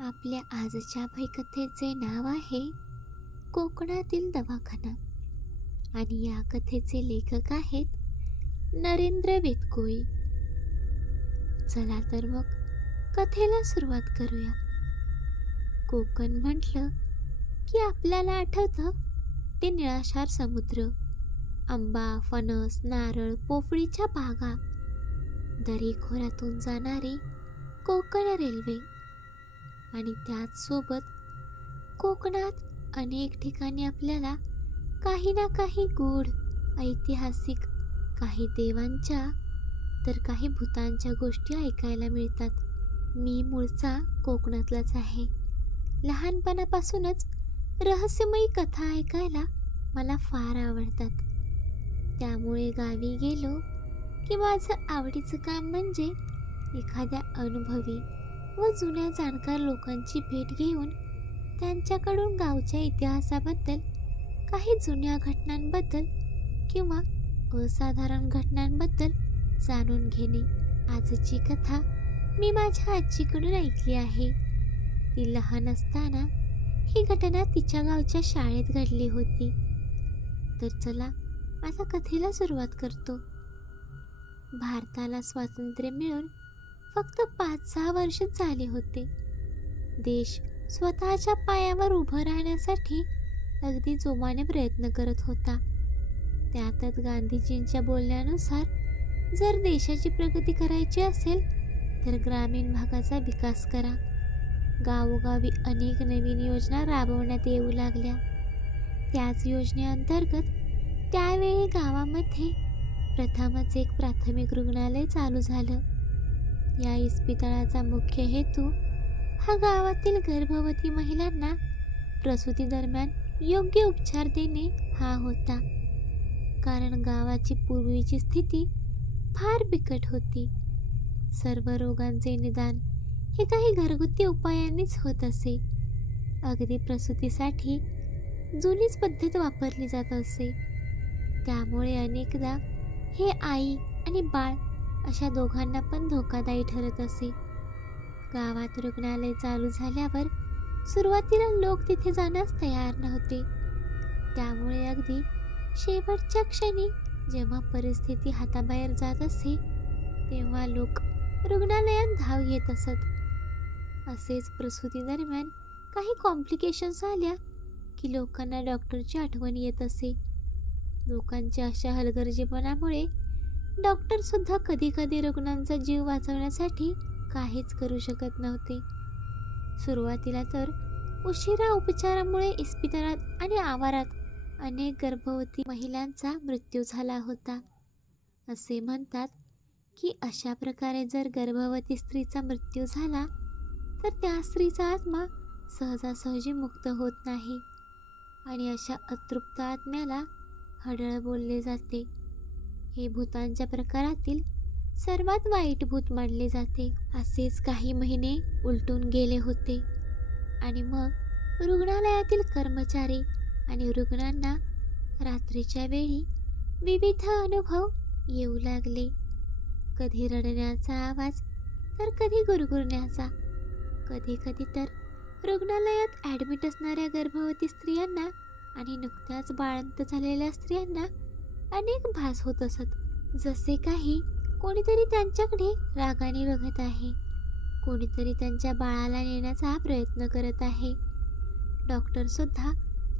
आपल्या आजच्या भयकथेचे नाव आहे कोकणातील दवाखाना आणि या कथेचे लेखक आहेत नरेंद्र बेतकोळी. चला तर मग कथेला सुरुवात करूया. कोकण म्हटलं की आपल्याला आठवतं ते निळाशार समुद्र, आंबा, फणस, नारळ, पोफळीच्या बागा, दरीखोऱ्यातून जाणारी कोकण रेल्वे आणि त्याचसोबत कोकणात अनेक ठिकाणी आपल्याला काही ना काही गूढ, ऐतिहासिक, काही देवांच्या तर काही भूतांच्या गोष्टी ऐकायला मिळतात. मी मूळचा कोकणातलाच आहे. लहानपणापासूनच रहस्यमयी कथा ऐकायला मला फार आवडतात. त्यामुळे गावी गेलो की माझं आवडीचं काम म्हणजे एखाद्या अनुभवी व जुन्या जाणकार लोकांची भेट घेऊन त्यांच्याकडून गावच्या इतिहासाबद्दल, काही जुन्या घटनांबद्दल किंवा असाधारण घटनांबद्दल जाणून घेणे. आजची कथा मी माझ्या आजीकडून ऐकली आहे. ती लहान असताना ही घटना तिच्या गावच्या शाळेत घडली होती. तर चला आता कथेला सुरुवात करतो. भारताला स्वातंत्र्य मिळून फक्त 5-6 वर्ष झाले होते. देश स्वतःच्या पायावर उभं राहण्यासाठी अगदी जोमाने प्रयत्न करत होता. त्यातच गांधीजींच्या बोलण्यानुसार जर देशाची प्रगती करायची असेल तर ग्रामीण भागाचा विकास करा. गावोगावी अनेक नवीन योजना राबवण्यात येऊ लागल्या. त्याच योजनेअंतर्गत त्यावेळी गावामध्ये प्रथमच एक प्राथमिक रुग्णालय चालू झालं. या इस्पितळाचा मुख्य हेतू हा गावातील गर्भवती महिलांना प्रसूती दरम्यान योग्य उपचार देणे हा होता. कारण गावाची पूर्वीची स्थिती फार बिकट होती. सर्व रोगांचे निदान हे काही घरगुती उपायांनीच होत असे. अगदी प्रसूतीसाठी जुनीच पद्धत वापरली जात असे. त्यामुळे अनेकदा हे आई आणि बाळ अशा दोघांना पण धोकादायी ठरत असे. गावात रुग्णालय चालू झाल्यावर सुरुवातीला लोक तिथे जाण्यास तयार नव्हते. त्यामुळे अगदी शेवटच्या क्षणी जेव्हा परिस्थिती हाताबाहेर जात असे तेव्हा लोक रुग्णालयात धाव घेत असत. असेच प्रसूती दरम्यान काही कॉम्प्लिकेशन्स आल्या की लोकांना डॉक्टरची आठवण येत असे. लोकांच्या अशा हलगर्जीपणामुळे डॉक्टर सुद्धा कधी कधी रुग्णांचा जीव वाचवण्यासाठी काहीच करू शकत नव्हते. सुरुवातीला तर उशिरा उपचारामुळे इस्पितळात आणि आवारात अनेक गर्भवती महिलांचा मृत्यू झाला होता. असे म्हणतात की अशा प्रकारे जर गर्भवती स्त्रीचा मृत्यू झाला तर त्या स्त्रीचा आत्मा सहजासहजी मुक्त होत नाही आणि अशा अतृप्त आत्म्याला हडळ बोलले जाते. हे भूतांच्या प्रकारातील सर्वात वाईट भूत मानले जाते. असेच काही महिने उलटून गेले होते आणि मग रुग्णालयातील कर्मचारी आणि रुग्णांना रात्रीच्या वेळी विविध अनुभव येऊ लागले. कधी रडण्याचा आवाज तर कधी गुरगुरण्याचा. कधी कधी तर रुग्णालयात ॲडमिट असणाऱ्या गर्भवती स्त्रियांना आणि नुकत्याच बाळंत झालेल्या स्त्रियांना अनेक भास होत असत. जसे काही कोणीतरी त्यांच्याकडे रागाने बघत आहे, कोणीतरी त्यांच्या बाळाला नेण्याचा प्रयत्न करत आहे. डॉक्टर सुद्धा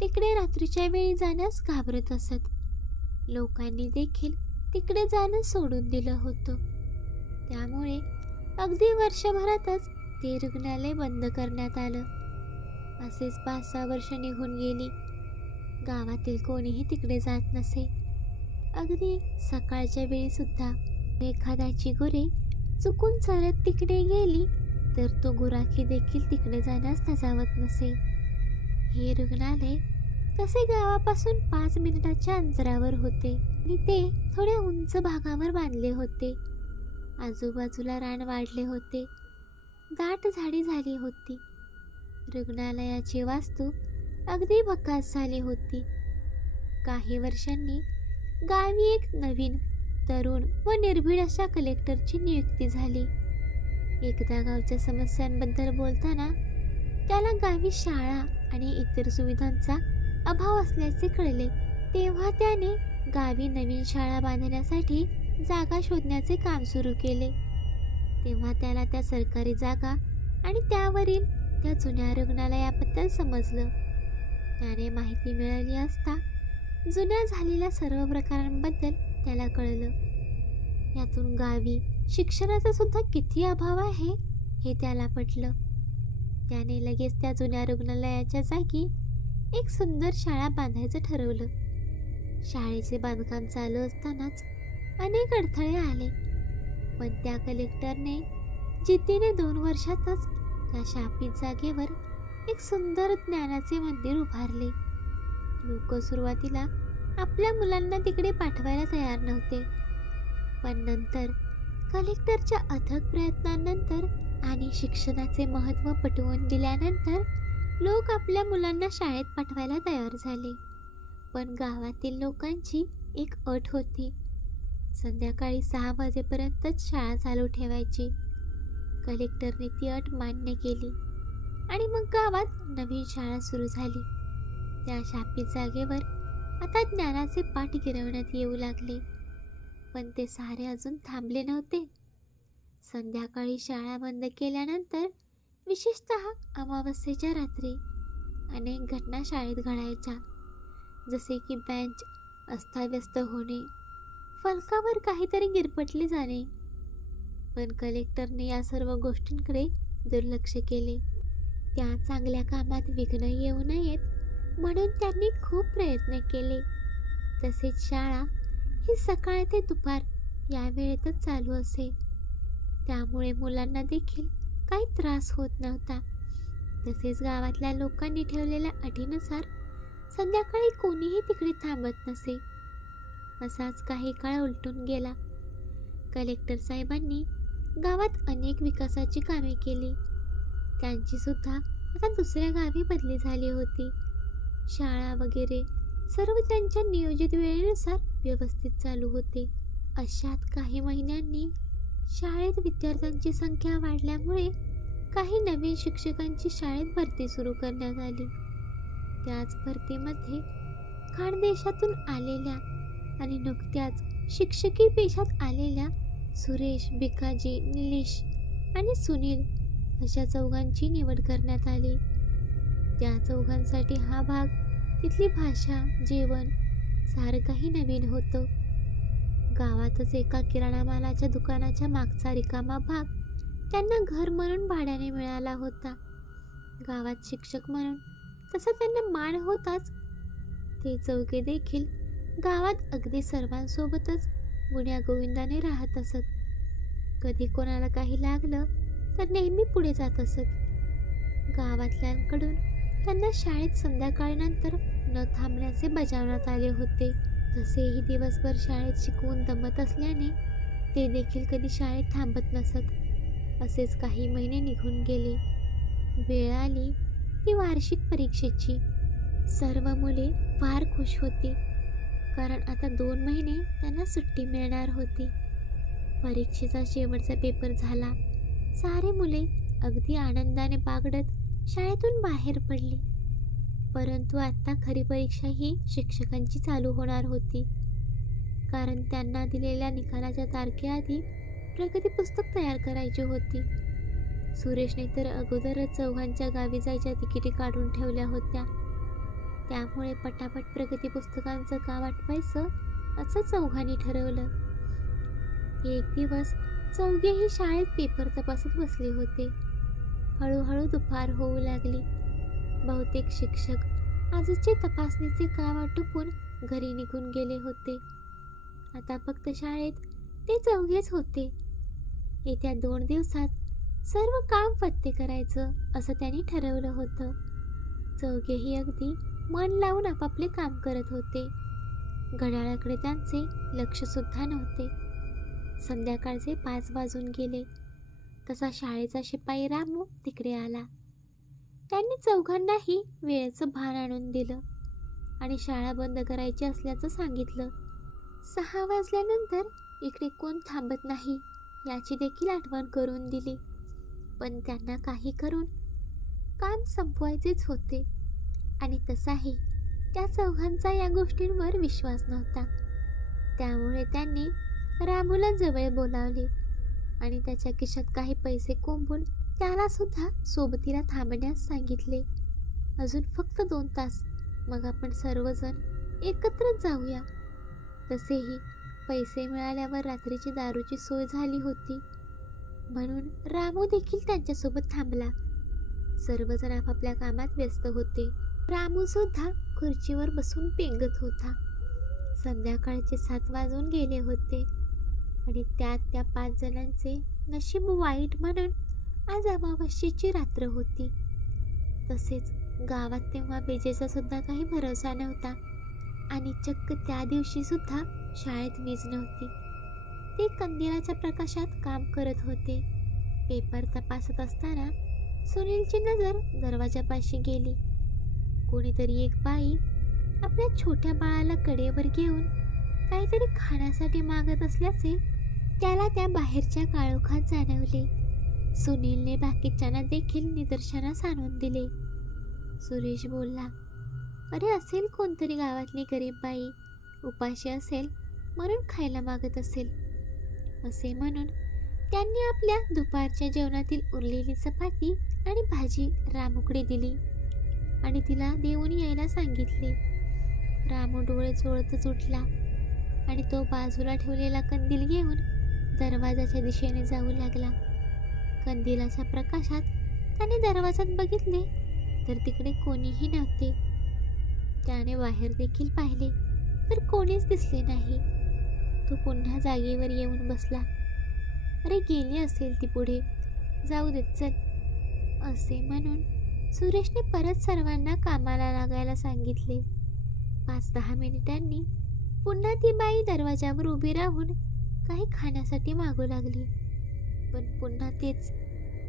तिकडे रात्रीच्या वेळी जाण्यास घाबरत असत. लोकांनी देखील तिकडे जाणं सोडून दिलं होतं. त्यामुळे अगदी वर्षभरातच ते रुग्णालय बंद करण्यात आलं. असेच 5-6 वर्ष निघून गेली. गावातील कोणीही तिकडे जात नसे. अगदी सकाळच्या वेळी सुद्धा एखाद्याची गुरे चुकून चालत तिकडे गेली तर तो गुराखी देखील तिकडे जाण्यास धजावत नसे. हे रुग्णालय तसे गावापासून 5 मिनिटाच्या अंतरावर होते आणि ते थोड्या उंच भागावर बांधले होते. आजूबाजूला रान वाढले होते. दाट झाडी झाली होती. रुग्णालयाची वास्तू अगदी भकास झाली होती. काही वर्षांनी गावी एक नवीन, तरुण व निर्भीड अशा कलेक्टरची नियुक्ती झाली. एकदा गावच्या समस्यांबद्दल बोलताना त्याला गावी शाळा आणि इतर सुविधांचा अभाव असल्याचे कळले. तेव्हा त्याने गावी नवीन शाळा बांधण्यासाठी जागा शोधण्याचे काम सुरू केले. तेव्हा त्याला त्या सरकारी जागा आणि त्यावरील त्या जुन्या रुग्णालयाबद्दल समजलं. त्याने माहिती मिळवली असता जुन्या झालेल्या सर्व प्रकारांबद्दल त्याला कळलं. यातून गावी शिक्षणाचा सुद्धा किती अभाव आहे हे त्याला पटलं. त्याने लगेच त्या जुन्या रुग्णालयाच्या जागी एक सुंदर शाळा बांधायचं ठरवलं. शाळेचे बांधकाम चालू असतानाच अनेक अडथळे आले, पण त्या कलेक्टरने जिद्दीने 2 वर्षातच त्या शापित जागेवर एक सुंदर ज्ञानाचे मंदिर उभारले. लोक सुरुवातीला आपल्या मुलांना तिकडे पाठवायला तयार नव्हते, पण नंतर कलेक्टरच्या अथक प्रयत्नांनंतर आणि शिक्षणाचे महत्त्व पटवून दिल्यानंतर लोक आपल्या मुलांना शाळेत पाठवायला तयार झाले. पण गावातील लोकांची एक अट होती. संध्याकाळी 6 वाजेपर्यंतच शाळा चालू ठेवायची. कलेक्टरने ती अट मान्य केली आणि मग गावात नवीन शाळा सुरू झाली. त्या शापित जागेवर आता ज्ञानाचे पाठ गिरवण्यात येऊ लागले. पण ते सारे अजून थांबले नव्हते. संध्याकाळी शाळा बंद केल्यानंतर विशेषतः अमावस्येच्या रात्री अनेक घटना शाळेत घडायच्या. जसे की बेंच अस्ताव्यस्त होणे, फलकावर काहीतरी गिरपटले जाणे. पण कलेक्टरने या सर्व गोष्टींकडे दुर्लक्ष केले. त्या चांगल्या कामात विघ्न येऊ नयेत म्हणून त्यांनी खूप प्रयत्न केले. तसेच शाळा ही सकाळ ते दुपार या वेळेतच चालू असे. त्यामुळे मुलांना देखील काही त्रास होत नव्हता. तसेच गावातल्या लोकांनी ठेवलेल्या अटीनुसार संध्याकाळी कोणीही तिकडे थांबत नसे. असाच काही काळ उलटून गेला. कलेक्टर साहेबांनी गावात अनेक विकासाची कामे केली. त्यांची सुद्धा आता दुसऱ्या गावी बदली झाली होती. शाळा वगैरे सर्व त्यांच्या नियोजित वेळेनुसार व्यवस्थित चालू होते. अशात काही महिन्यांनी शाळेत विद्यार्थ्यांची संख्या वाढल्यामुळे काही नवीन शिक्षकांची शाळेत भरती सुरू करण्यात आली. त्याच भरतीमध्ये खानदेशातून आलेल्या आणि नुकत्याच शिक्षकी पेशात आलेल्या सुरेश, भिकाजी, निलेश आणि सुनील अशा 4घांची निवड करण्यात आली. त्या 4घांसाठी हा भाग, तिथली भाषा, जेवण सारं नवीन होतं. गावातच एका किराणा मालाच्या दुकानाच्या मागचा रिकामा भाग त्यांना घर म्हणून भाड्याने मिळाला होता. गावात शिक्षक म्हणून तसा त्यांना मान होताच. ते 4घे देखील गावात अगदी सर्वांसोबतच गुण्यागोविंदाने राहत असत. कधी कोणाला काही लागलं तर नेहमी पुढे जात असत. गावातल्यांकडून त्यांना शाळेत संध्याकाळनंतर न थांबण्याचे बजावण्यात आले होते. तसेही दिवसभर शाळेत शिकवून दमत असल्याने ते देखील कधी शाळेत थांबत नसत. असेच काही महिने निघून गेले. वेळ आली ती वार्षिक परीक्षेची. सर्व मुले फार खुश होती, कारण आता 2 महिने त्यांना सुट्टी मिळणार होती. परीक्षेचा शेवटचा पेपर झाला. सारे मुले अगदी आनंदाने बागडत शाळेतून बाहेर पडली. परंतु आता खरी परीक्षा ही शिक्षकांची चालू होणार होती, कारण त्यांना दिलेल्या निकालाच्या तारखेआधी प्रगती पुस्तक तयार करायची होती. सुरेशने तर अगोदरच 4घांच्या गावी जायच्या तिकिटी काढून ठेवल्या होत्या. त्यामुळे पटापट प्रगती पुस्तकांचं काम आटपायचं असं 4घांनी ठरवलं. एक दिवस 4घेही शाळेत पेपर तपासत बसले होते. हळूहळू दुपार होऊ लागली. बहुतेक शिक्षक आजचे तपासणीचे काम आटोपून घरी निघून गेले होते. आता फक्त शाळेत ते 4घेच होते. येत्या 2 दिवसात सर्व काम फत्ते करायचं असं त्यांनी ठरवलं होतं. 4घेही अगदी मन लावून आपापले काम करत होते. घड्याळाकडे त्यांचे लक्ष सुद्धा नव्हते. संध्याकाळचे 5 वाजून गेले तसा शाळेचा शिपाई रामू तिकडे आला. त्यांनी 4घांनाही वेळेचं भान आणून दिलं आणि शाळा बंद करायची असल्याचं सांगितलं. 6 वाजल्यानंतर इकडे कोण थांबत नाही याची देखील आठवण करून दिली. पण त्यांना काही करून काम संपवायचेच होते. आणि तसाही त्या चौघांचा या गोष्टींवर विश्वास नव्हता. त्यामुळे त्यांनी रामूला जवळ बोलावले आणि त्याच्या खिशात काही पैसे कोंबून त्याला सुद्धा सोबतीला थांबण्यास सांगितले. अजून फक्त 2 तास, मग आपण सर्वजण एकत्र जाऊया. तसेही पैसे मिळाल्यावर रात्रीची दारूची सोय झाली होती, म्हणून रामू देखील त्यांच्यासोबत थांबला. सर्वजण आपापल्या कामात व्यस्त होते. रामू सुद्धा खुर्चीवर बसून पेंगत होता. संध्याकाळचे 7 वाजून गेले होते आणि त्यात त्या 5 जणांचे नशीब वाईट म्हणून आज अमावस्येची रात्र होती. तसेच गावात तेव्हा विजेचा सुद्धा काही भरोसा नव्हता आणि चक्क त्या दिवशी सुद्धा शाळेत वीज नव्हती. ते कंदिलाच्या प्रकाशात काम करत होते. पेपर तपासत असताना सुनीलची नजर दरवाजापाशी गेली. कोणीतरी एक बाई आपल्या छोट्या बाळाला कडेवर घेऊन काहीतरी खाण्यासाठी मागत असल्याचे त्याला त्या बाहेरच्या काळोखात जाणवले. सुनीलने बाकीच्यांना देखील निदर्शनास आणून दिले. सुरेश बोलला, अरे असेल कोणतरी गावातली गरीब बाई, उपाशी असेल म्हणून खायला मागत असेल. असे म्हणून त्यांनी आपल्या दुपारच्या जेवणातील उरलेली चपाती आणि भाजी रामूकडे दिली आणि तिला देऊन यायला सांगितले. रामू डोळे चोळतच उठला आणि तो बाजूला ठेवलेला कंदील घेऊन दरवाजाच्या दिशेने जाऊ लागला. कंदिलाच्या प्रकाशात त्याने दरवाजात बघितले तर तिकडे कोणीही नव्हते. त्याने बाहेर देखील पाहिले तर कोणीच दिसले नाही. तो पुन्हा जागेवर येऊन बसला. अरे गेली असेल ती पुढे, जाऊ देत चल, असे म्हणून सुरेशने परत सर्वांना कामाला लागायला सांगितले. 5-10 मिनिटांनी पुन्हा ती बाई दरवाजावर उभी राहून काही खाण्यासाठी मागू लागली. पण पुन्हा तेच.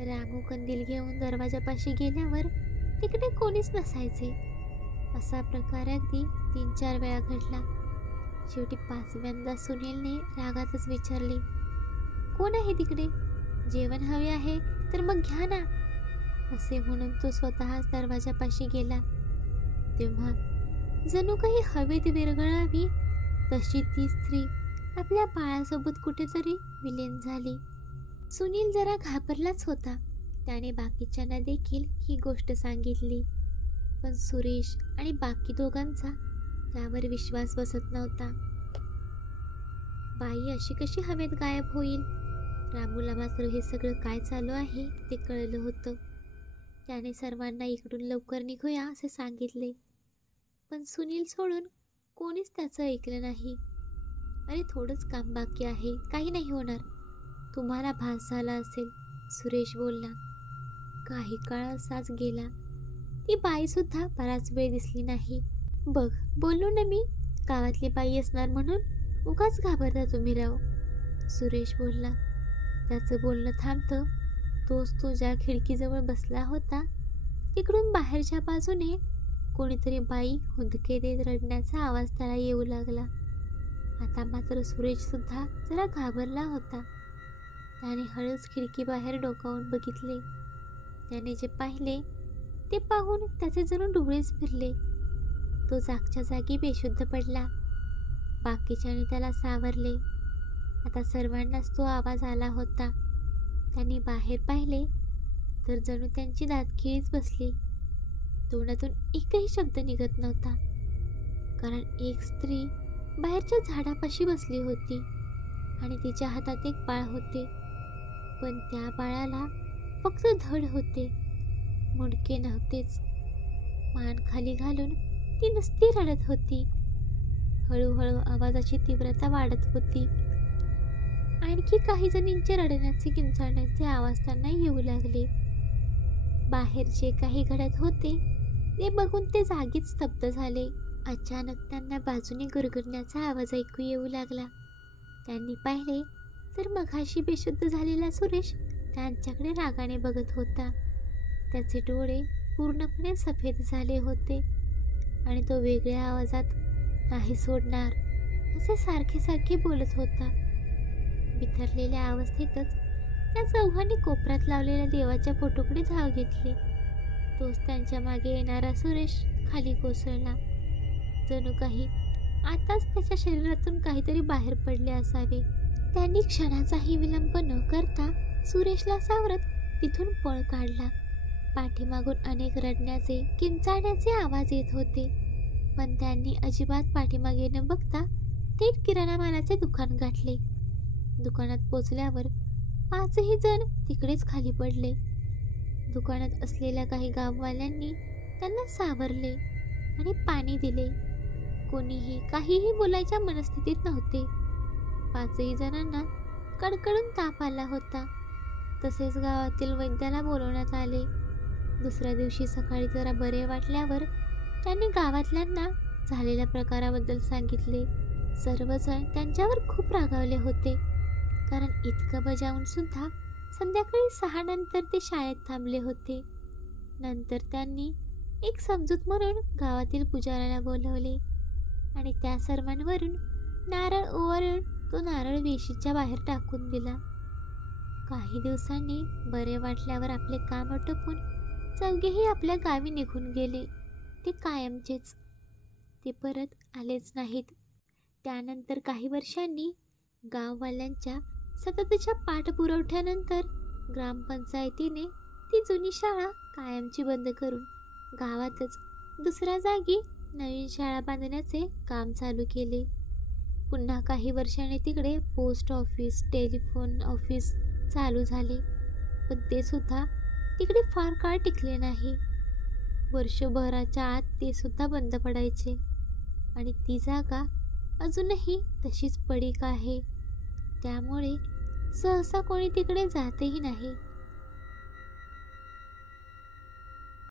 रामू कंदील घेऊन दरवाजापाशी गेल्यावर तिकडे कोणीच नसायचे. असा प्रकार अगदी 3-4 वेळा घडला. शेवटी 5व्यांदा सुनीलने रागातच विचारले, कोण आहे तिकडे? जेवण हवे आहे तर मग घ्या ना, असे म्हणून तो स्वतःच दरवाजापाशी गेला. तेव्हा जणू काही हवेत विरघळावी तशी ती स्त्री आपल्या बाळासोबत कुठेतरी विलीन झाली. सुनील जरा घाबरलाच होता. त्याने बाकीच्यांना देखील ही गोष्ट सांगितली, पण सुरेश आणि बाकी दोघांचा त्यावर विश्वास बसत नव्हता. बाई अशी कशी हवेत गायब होईल? रामूला मात्र हे सगळं काय चालू आहे ते कळलं होतं. त्याने सर्वांना इकडून लवकर निघूया असे सांगितले, पण सुनील सोडून कोणीच त्याचं ऐकलं नाही. अरे थोडंच काम बाकी आहे, काही नाही होणार, तुम्हाला भास झाला असेल, सुरेश बोलला. काही काळ असाच गेला. ती बाईसुद्धा बराच वेळ दिसली नाही. बघ बोललो ना मी, गावातली बाई असणार म्हणून उगाच घाबरता तुम्ही राव, सुरेश बोलला. त्याचं बोलणं थांबतं तोच तो ज्या खिडकीजवळ बसला होता तिकडून बाहेरच्या बाजूने कोणीतरी बाई हुंदके देत रडण्याचा आवाज त्याला येऊ लागला. आता मात्र सुरेशसुद्धा जरा घाबरला होता. त्याने हळूच खिडकीबाहेर डोकावून बघितले. त्याने जे पाहिले ते पाहून त्याचे जणू डोळेच फिरले. तो जागच्या जागी बेशुद्ध पडला. बाकीच्याने त्याला सावरले. आता सर्वांनाच तो आवाज आला होता. त्यांनी बाहेर पाहिले तर जणू त्यांची दातखिळीच बसली. तोंडातून एकही शब्द निघत नव्हता, कारण एक स्त्री बाहेरच्या झाडापाशी बसली होती आणि तिच्या हातात एक बाळ होते. पण त्या बाळाला फक्त धड होते, मुंडके नव्हतेच. मान खाली घालून ती नुसती रडत होती. हळूहळू आवाजाची तीव्रता वाढत होती. आणखी काही जणींचे रडण्याचे किंचाळण्याचे आवाज त्यांना येऊ लागले. बाहेर जे काही घडत होते ते बघून ते जागीच स्तब्ध झाले. अचानक त्यांना बाजूने गुरगुरण्याचा आवाज ऐकू येऊ लागला. त्यांनी पाहिले तर मघाशी बेशुद्ध झालेला सुरेश त्यांच्याकडे रागाने बघत होता. त्याचे डोळे पूर्णपणे सफेद झाले होते आणि तो वेगळ्या आवाजात नाही सोडणार असे सारखे सारखे बोलत होता. बिथरलेल्या अवस्थेतच त्या चौघांनी कोपऱ्यात लावलेल्या देवाच्या फोटोकडे धाव घेतली. तोच त्यांच्या मागे येणारा सुरेश खाली कोसळला. जणू काही आताच त्याच्या शरीरातून काहीतरी बाहेर पडले असावे. त्यांनी क्षणाचाही विलंब न करता सुरेशला सावरत तिथून पळ काढला. पाठीमागून अनेक रडण्याचे, किंचाळण्याचे आवाज येत होते, पण त्यांनी अजिबात पाठीमागे न बघता थेट किराणा मालाचे दुकान गाठले. दुकानात पोचल्यावर 5ही जण तिकडेच खाली पडले. दुकानात असलेल्या काही गाववाल्यांनी त्यांना सावरले आणि पाणी दिले. कोणीही काहीही बोलायच्या मनस्थितीत नव्हते. 5ही जणांना कडकडून ताप आला होता. तसेच गावातील वैद्याला बोलवण्यात आले. दुसऱ्या दिवशी सकाळी जरा बरे वाटल्यावर त्यांनी गावातल्यांना झालेल्या प्रकाराबद्दल सांगितले. सर्वजण त्यांच्यावर खूप रागावले होते, कारण इतकं बजावून सुद्धा संध्याकाळी 6 नंतर ते शाळेत थांबले होते. नंतर त्यांनी एक समजूत म्हणून गावातील पुजाऱ्याला बोलवले आणि त्या सर्वांवरून नारळ ओवाळून तो नारळ वेशीच्या बाहेर टाकून दिला. काही दिवसांनी बरे वाटल्यावर आपले काम आटोपून चौघेही आपल्या गावी निघून गेले. ते कायमचेच. ते परत आलेच नाहीत. त्यानंतर काही वर्षांनी गाववाल्यांच्या सततच्या पाठपुरवठ्यानंतर ग्रामपंचायतीने ती जुनी शाळा कायमची बंद करून गावातच दुसऱ्या जागी नवीन शाळा बांधण्याचे काम चालू केले. पुन्हा काही वर्षांनी तिकडे पोस्ट ऑफिस, टेलिफोन ऑफिस चालू झाले, पण ते सुद्धा तिकडे फार काळ टिकले नाही. वर्षभराच्या आत ते सुद्धा बंद पडायचे आणि ती जागा अजूनही तशीच पडीक आहे. त्यामुळे सहसा कोणी तिकडे जातही नाही.